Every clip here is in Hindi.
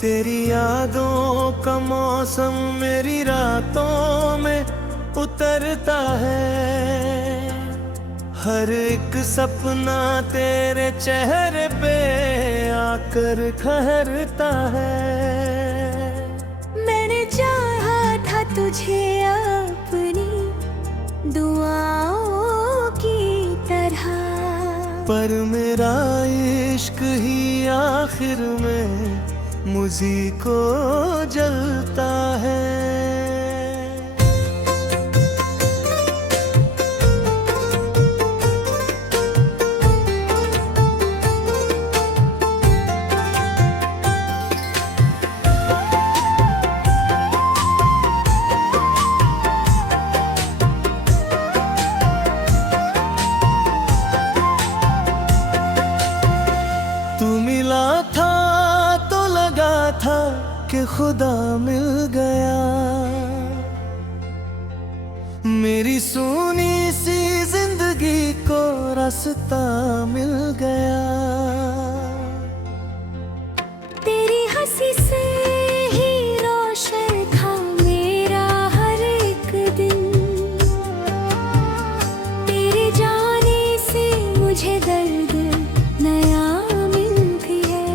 तेरी यादों का मौसम मेरी रातों में उतरता है। हर एक सपना तेरे चेहरे पे आकर ठहरता है। मैंने चाहा था तुझे अपनी दुआओं की तरह, पर मेरा इश्क ही आखिर में मुझी को जलता है। तू मिला था तो लगा था कि खुदा मिल गया। मेरी सुनी सी जिंदगी को रास्ता मिल गया। तेरी हंसी से ही रोशन था मेरा हर एक दिन। तेरे जाने से मुझे दर्द नया मिलती है।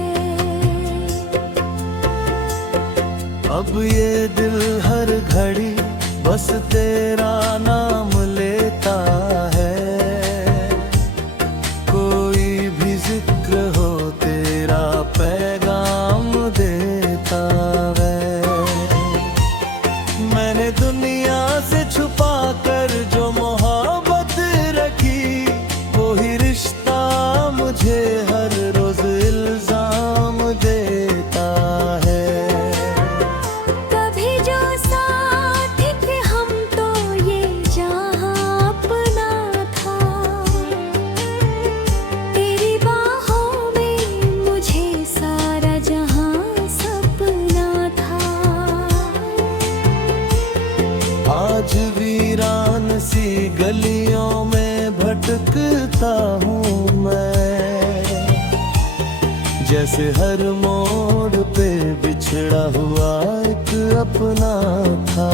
अब ये दिल हर घड़ी बस तेरा नाम लेता है। कोई भी जिक्र हो तेरा पैगाम देता है। मैंने दुनिया से छुपा कर जो मोहब्बत रखी, वही रिश्ता मुझे हर रोज इल्जाम देता है। कभी जो साथ थे हम तो ये जहां अपना था। तेरी बाहों में मुझे सारा जहां सपना था। आज वीरान सी गलियों में भटकता हूँ मैं, जैसे हर मोड़ पे बिछड़ा हुआ एक अपना था।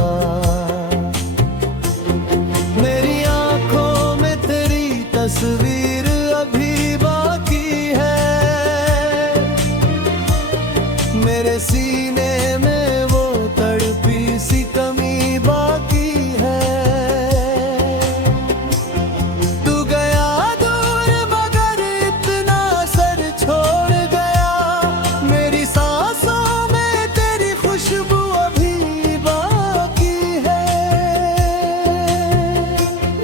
मेरी आंखों में तेरी तस्वीर अभी बाकी है। मेरे सीने में वो तड़पी सी कमी बाकी है। तू गया दूर मगर इतना सर छोड़ गया। मेरी सांसों में तेरी खुशबू अभी बाकी है।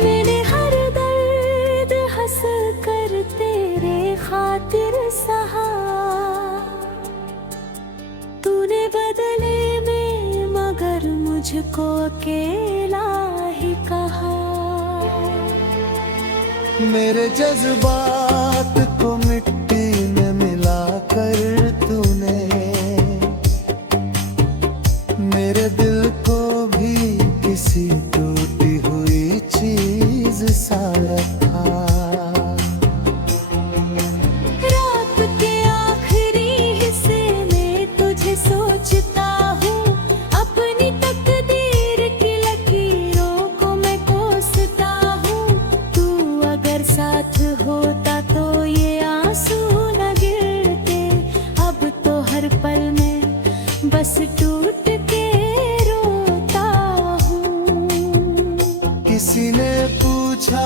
मैंने हर दर्द हंस कर तेरे खातिर सहा। तूने बदले में मगर मुझको अकेला ही कहा। मेरे जज्बात को मिट्टी में मिलाकर तूने मेरे दिल को भी किसी टूटी हुई चीज सा रखा। रात के आखिरी हिस्से में तुझे सोचता हूँ। अपनी तकदीर की लकीरों को मैं कोसता हूँ। तू अगर साथ होता तो ये आंसू न गिरते। अब तो हर पल में बस टूट के रोता हूँ। किसी ने पूछा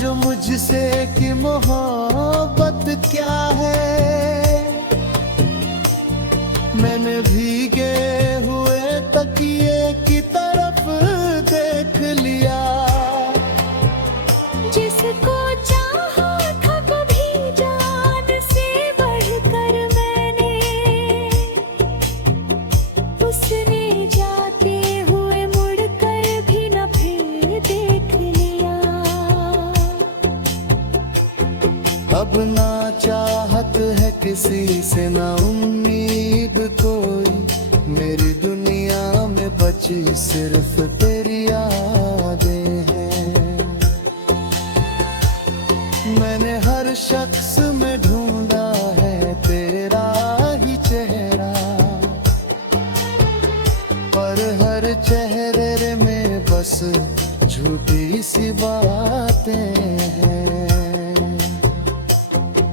जो मुझसे कि मोहब्बत क्या है। मैंने भीगे हुए तकिए की तरफ देख लिया। जिसको चाहा था कभी जान से बढ़कर मैंने, उसने जाते हुए मुड़कर भी न फिर देख लिया। अब ना चाहत है किसी से ना उम्मीद कोई। मेरी दुनिया में बची सिर्फ तेरी यादें हैं। मैंने हर शख्स में ढूंढा है तेरा ही चेहरा। हर चेहरे में बस झूठी सी बातें हैं।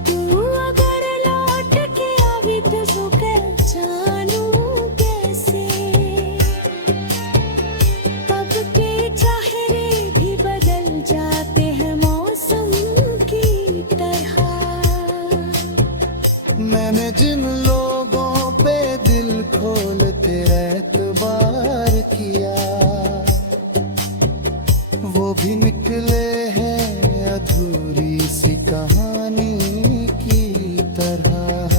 तू अगर लौट के आवी तो जुकर जानूं कैसे, अब के चेहरे भी बदल जाते हैं मौसम की तरह। मैंने जिन लोगों पे दिल खोल के एतबार किया, वो भी निकले हैं अधूरी सी कहानी की तरह।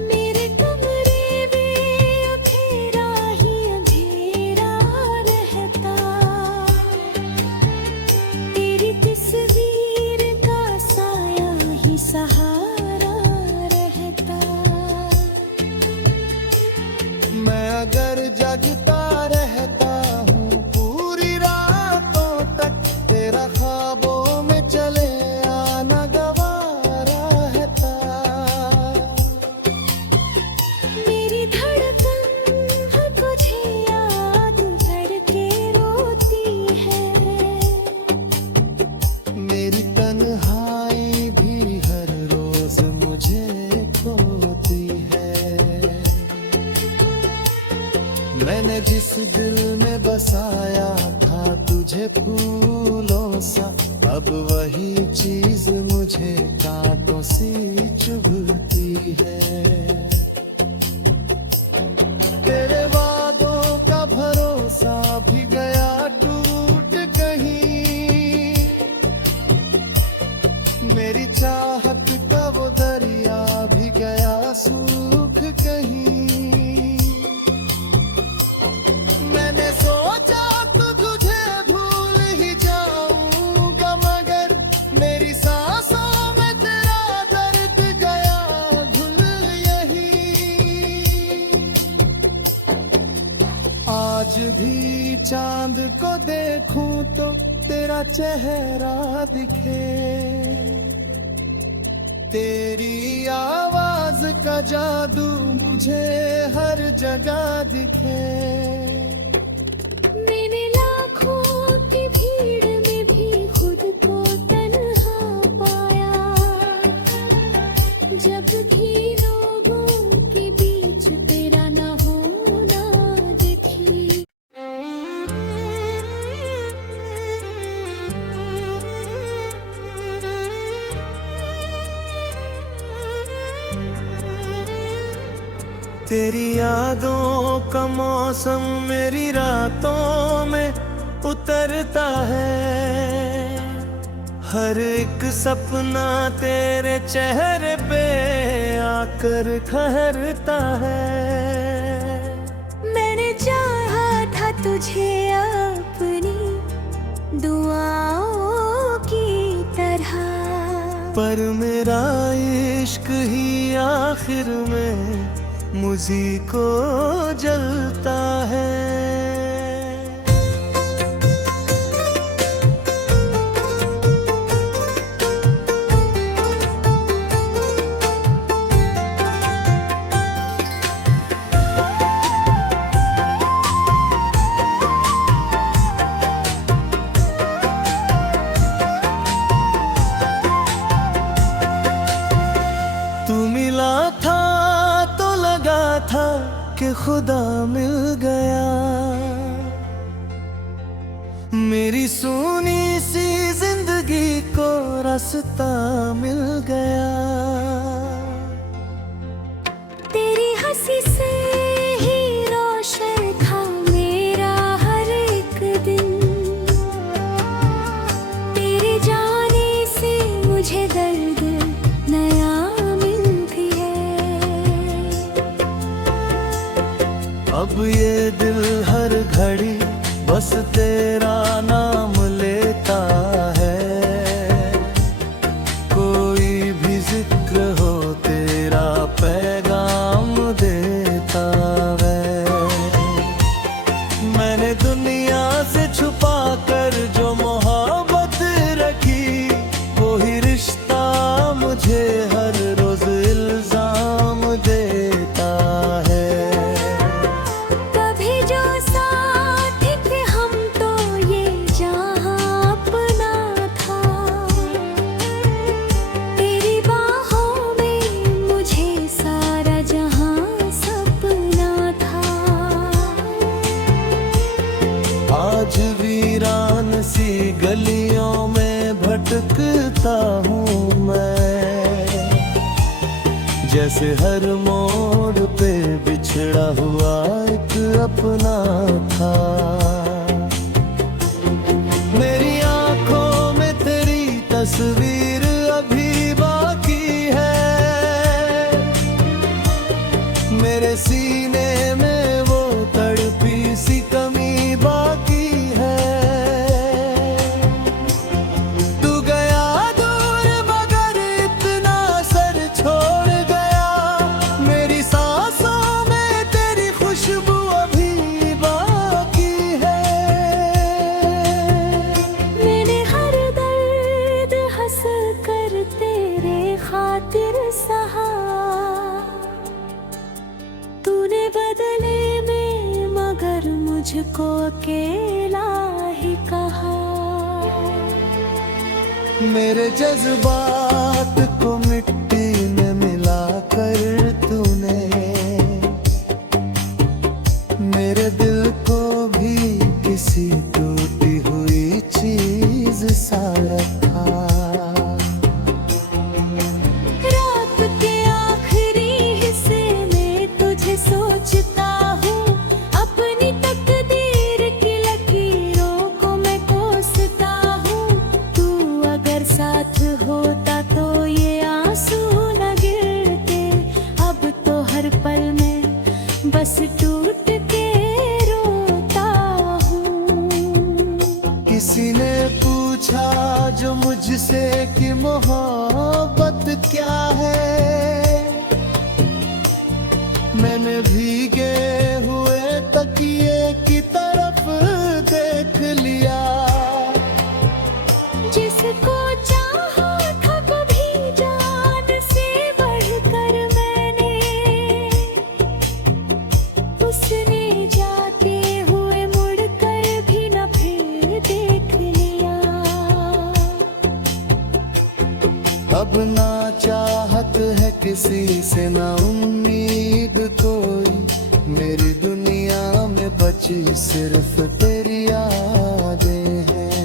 मेरे कमरे में अंधेरा ही अंधेरा रहता, तेरी तस्वीर का साया ही सहारा रहता। मैं अगर जगता रहता हूँ पूरी रातों तक, तेरा ख्वाबों में चले आना गवारा रहता। मेरी धड़कन तुझे याद करके रोती है, मेरी तन्हाई भी हर रोज मुझे खोती है। मैंने जिस दिल में बसाया था तुझे फूलों सा, अब वही चीज मुझे कांटों सी चुभती है। तेरे वादों का भरोसा भी गया टूट कहीं, मेरी चाहत का वो दरिया भी गया सूख कहीं। मैंने सोचा तो तुझे भूल ही जाऊंगा, मगर मेरी सांसों में तेरा दर्द गया घुल यही। आज भी चांद को देखूं तो तेरा चेहरा दिखे, तेरी आवाज का जादू मुझे हर जगह दिखे। मैंने लाखों की भीड़ में भी खुद को तन्हा पाया, जब भी लोगों के बीच तेरा ना होना दिखी। तेरी यादों का मौसम मेरी रातों में उतरता है, हर एक सपना तेरे चेहरे पे आकर ठहरता है। मैंने चाहा था तुझे अपनी दुआओं की तरह, पर मेरा इश्क ही आखिर में मुझी को जलता है। तू मिला था तो लगा था कि खुदा मिल गया, मेरी सुनी सी जिंदगी को रास्ता मिल गया। तेरी हंसी से ही रोशन था मेरा हर एक दिन, तेरे जाने से मुझे दर्द नया मिलती है। अब ये दिल हर घड़ी बस तेरा नाम लेता है, कोई भी जिक्र हो तेरा पैगाम देता है। मैंने दुनिया से छुपा कर जो मोहब्बत रखी, वही रिश्ता मुझे हर रोज इल्जाम देता है। कभी जो आज वीरान सी गलियों में भटकता हूँ मैं, जैसे हर मोड़ पे बिछड़ा हुआ एक अपना था। मेरी आंखों में तेरी तस्वीर अभी बाकी है, मेरे सीने में वो तड़पी सी कमी बाकी है। तू गया दूर मगर इतना सर छोड़ गया, मेरी सांसों में तेरी खुशबू अभी बाकी है। मैंने हर दर्द हंस कर तेरे खातिर सहा, तूने बदले में मगर मुझको अकेला ही कहा। मेरे जज्बात को मिट्टी में मिलाकर तूने मेरे दिल को भी किसी टूटी हुई चीज सा रखा। रात के आखिरी हिस्से में तुझे सोचता हूँ, अपनी तकदीर की लकीरों को मैं कोसता हूँ। तू अगर साथ होता तो ये आंसू न गिरते, अब तो हर पल में बस टूट के रोता हूँ। किसी ने पूछा जो मुझसे कि मोहब्बत क्या है, मैंने भीगे हुए तकिए की तरफ देख लिया। जिसको चाहा था कभी जान से बढ़कर मैंने, उसने जाते हुए मुड़कर भी न फिर देख लिया। अब ना चाहत है किसी से ना उम्मीद कोई, मेरी दुनिया में बची सिर्फ तेरी यादें हैं।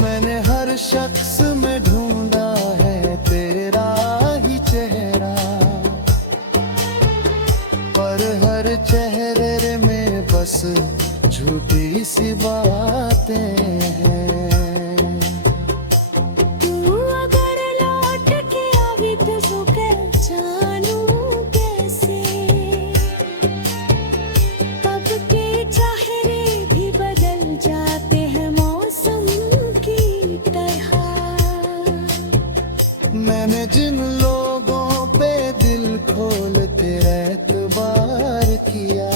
मैंने हर शख्स में ढूंढा है तेरा ही चेहरा, पर हर चेहरे में बस झूठी सी बातें हैं। तू अगर लौट के आवी तो जुगल जानूं कैसे, तब के चेहरे भी बदल जाते हैं मौसम की तरह। मैंने जिन लोगों पे दिल खोल के एतबार किया,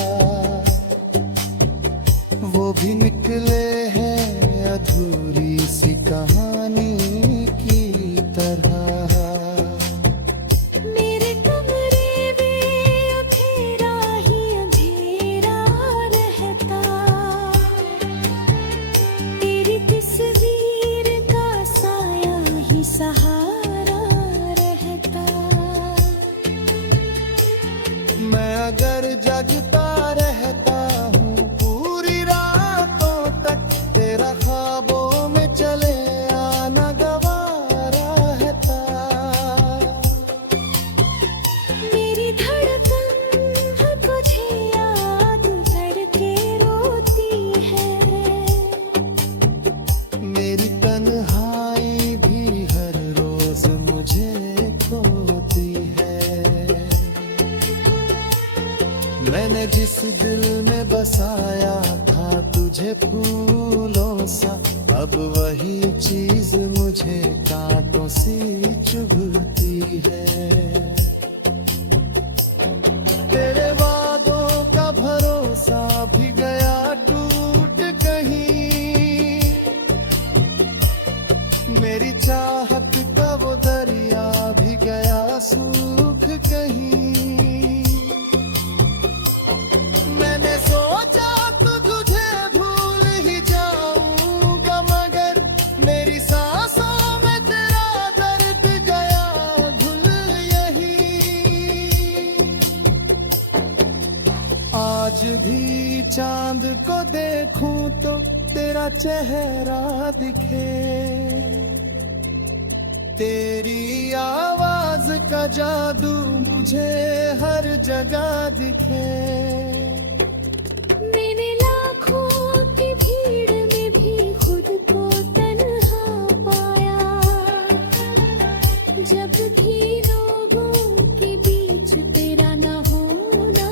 वो भी निकले हैं अधूरी सी कहानी की तरह। मेरे कमरे में अंधेरा ही अंधेरा रहता, तेरी तस्वीर का साया ही सहारा रहता। मैं अगर जगता रहता हूँ पूरी रातों तक, तेरा ख्वाबों में चले आना गवारा रहता। मेरी धड़कन तुझे याद करके रोती है, मेरी तन्हाई भी हर रोज मुझे खोती है। मैंने जिस दिल में बसाया था तुझे फूलों सा, अब वही चीज मुझे कांटों सी चुभती है। तेरे वादों का भरोसा भी गया टूट कहीं, मेरी चाहत का वो दरिया भी गया सूख कहीं। मैंने सोचा तो तुझे भूल ही जाऊंगा, मगर मेरी सांसों में तेरा दर्द गया घुल यही। आज भी चांद को देखूं तो तेरा चेहरा दिखे, तेरी आवाज का जादू मुझे हर जगह दिखे। मैंने लाखों की भीड़ में भी खुद को तन्हा पाया, जब भी लोगों के बीच तेरा ना होना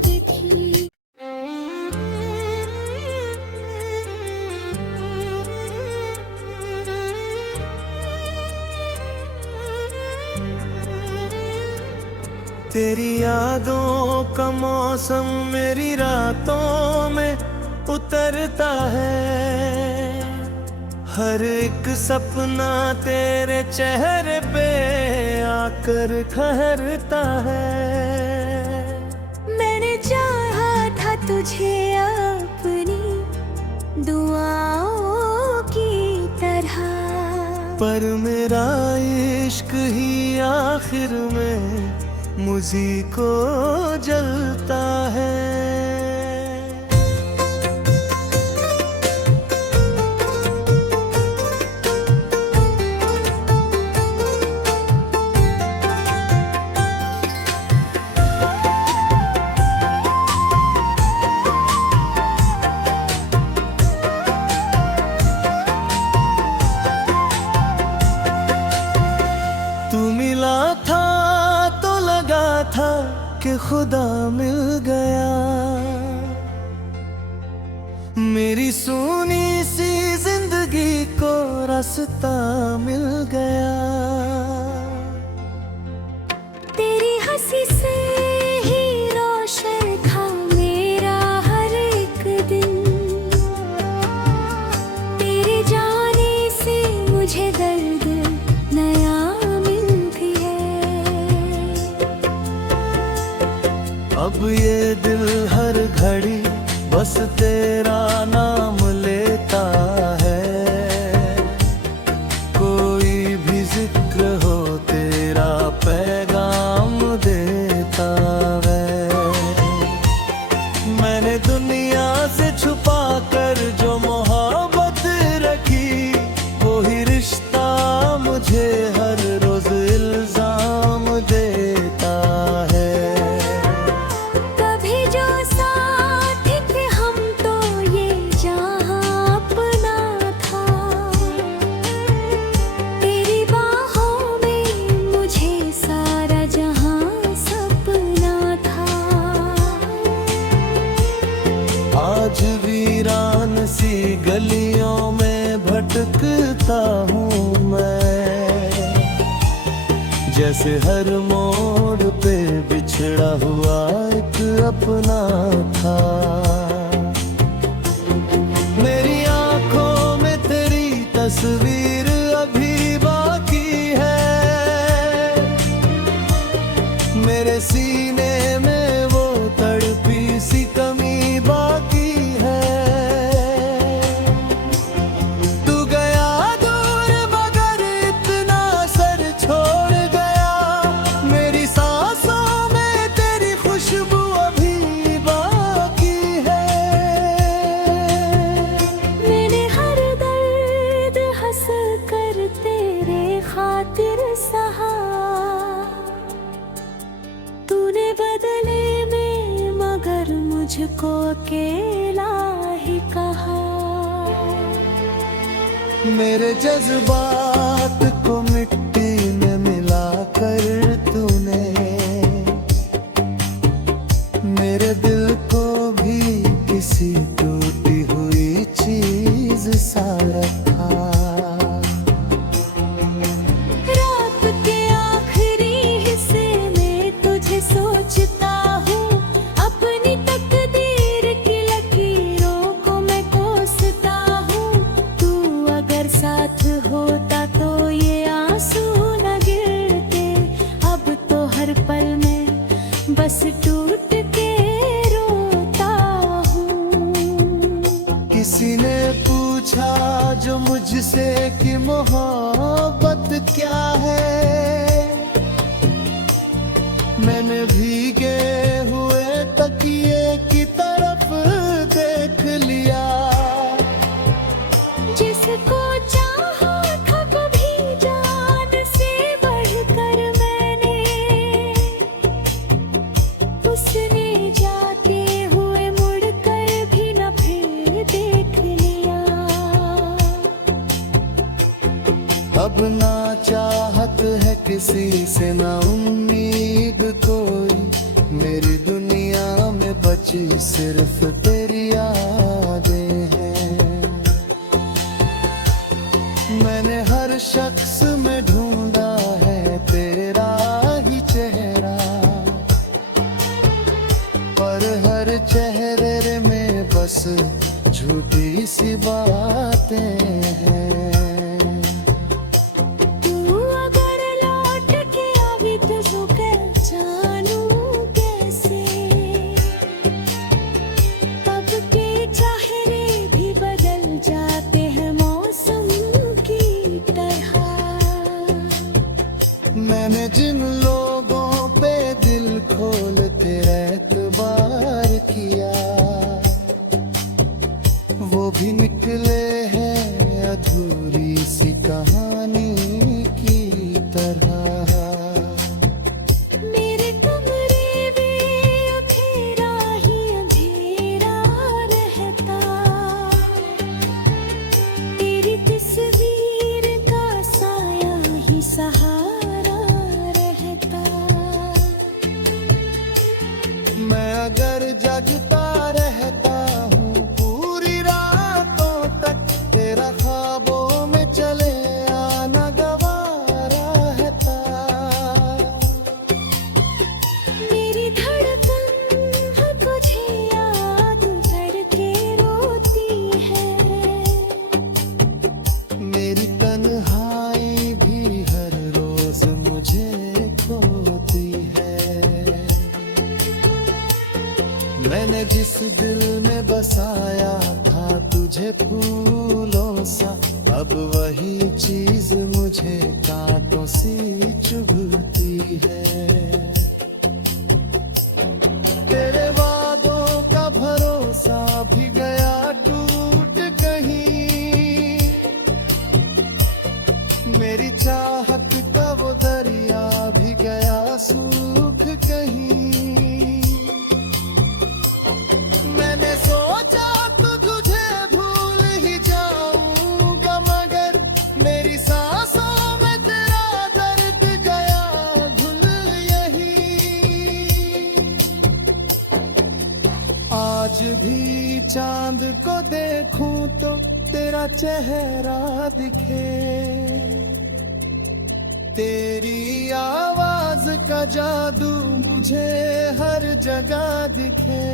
देखी। तेरी यादों का मौसम मेरी रातों में उतरता है, हर एक सपना तेरे चेहरे पे आकर ठहरता है। मैंने चाहा था तुझे अपनी दुआओं की तरह, पर मेरा इश्क ही आखिर में मुझी को जलता है। तू मिला था तो लगा था कि खुदा मिल गया, मेरी सुनी सी जिंदगी को रास्ता मिल गया। तेरी हंसी से ही रोशन था मेरा हर एक दिन, तेरे जाने से मुझे दर्द नया मिलती है। अब ये दिल हर घड़ी बस तेरा नाम लेता है, कोई भी जिक्र हो तेरा पैगाम देता है। मैंने दुनिया से छुपा कर जो मोहब्बत रखी, वही रिश्ता मुझे हर रोज इल्जाम देता है। कभी जो साथ थे हम तो ये जहां अपना था, तेरी बाहों में मुझे सारा जहां सपना था। आज वीरान सी गलियों में भटकता हूँ मैं, जैसे हर मोड़ पे बिछड़ा हुआ एक अपना था। मेरी आंखों में तेरी तस्वीर अभी बाकी है, मेरे सीने में वो तड़पी सी कमी बाकी है। तू गया दूर मगर इतना सर छोड़ गया, मेरी सांसों में तेरी खुशबू अभी बाकी है। मैंने हर दर्द हंस कर तेरे खातिर सहा, तूने बदले में मगर मुझको अकेला ही कहा। मेरे जज्बात को मिट्टी में मिलाकर तूने मेरे दिल को भी किसी टूटी हुई चीज सा रखा। रात के आखिरी हिस्से में तुझे सोचता हूँ, अपनी तकदीर की लकीरों को मैं कोसता हूँ। तू अगर साथ होता तो ये आंसू न गिरते, अब तो हर पल में बस टूट के रोता हूँ। किसी ने पूछा जो मुझसे कि मोहब्बत क्या है, मैंने भीगे हुए तकिए की किसी से ना उम्मीद कोई, मेरी दुनिया में बची सिर्फ तेरी यादें हैं। मैंने हर शख्स में ढूंढा है तेरा ही चेहरा, पर हर चेहरे में बस झूठी सी बातें हैं। तू अगर लौट के आवी तो जुकर जानूं कैसे, अब के चेहरे भी बदल जाते हैं मौसम की तरह। मैंने जिन लोगों पे दिल खोल तेरा एतबार किया, वो भी निकले हैं अधूरी सी कहानी की तरह। मेरे कमरे में अंधेरा ही अंधेरा रहता, तेरी तस्वीर का साया ही सहारा रहता। मैं अगर जगता रहता हूँ पूरी रातों तक, तेरा ख्वाबों में चले आना गवारा रहता। मेरी धड़कन तुझे याद करके रोती है, मेरी तन्हाई भी हर रोज मुझे खोती है। मैंने जिस दिल में बसाया था तुझे फूलों सा, अब वही चीज मुझे कांटों सी चुभती है। तेरे वादों का भरोसा भी गया टूट कहीं, मेरी चाहत का वो दरिया भी गया सूख कहीं। मैंने सोचा तो तुझे भूल ही जाऊंगा, मगर मेरी सांसों में तेरा दर्द गया घुल यही। आज भी चांद को देखूं तो तेरा चेहरा दिखे, तेरी आवाज का जादू मुझे हर जगह दिखे।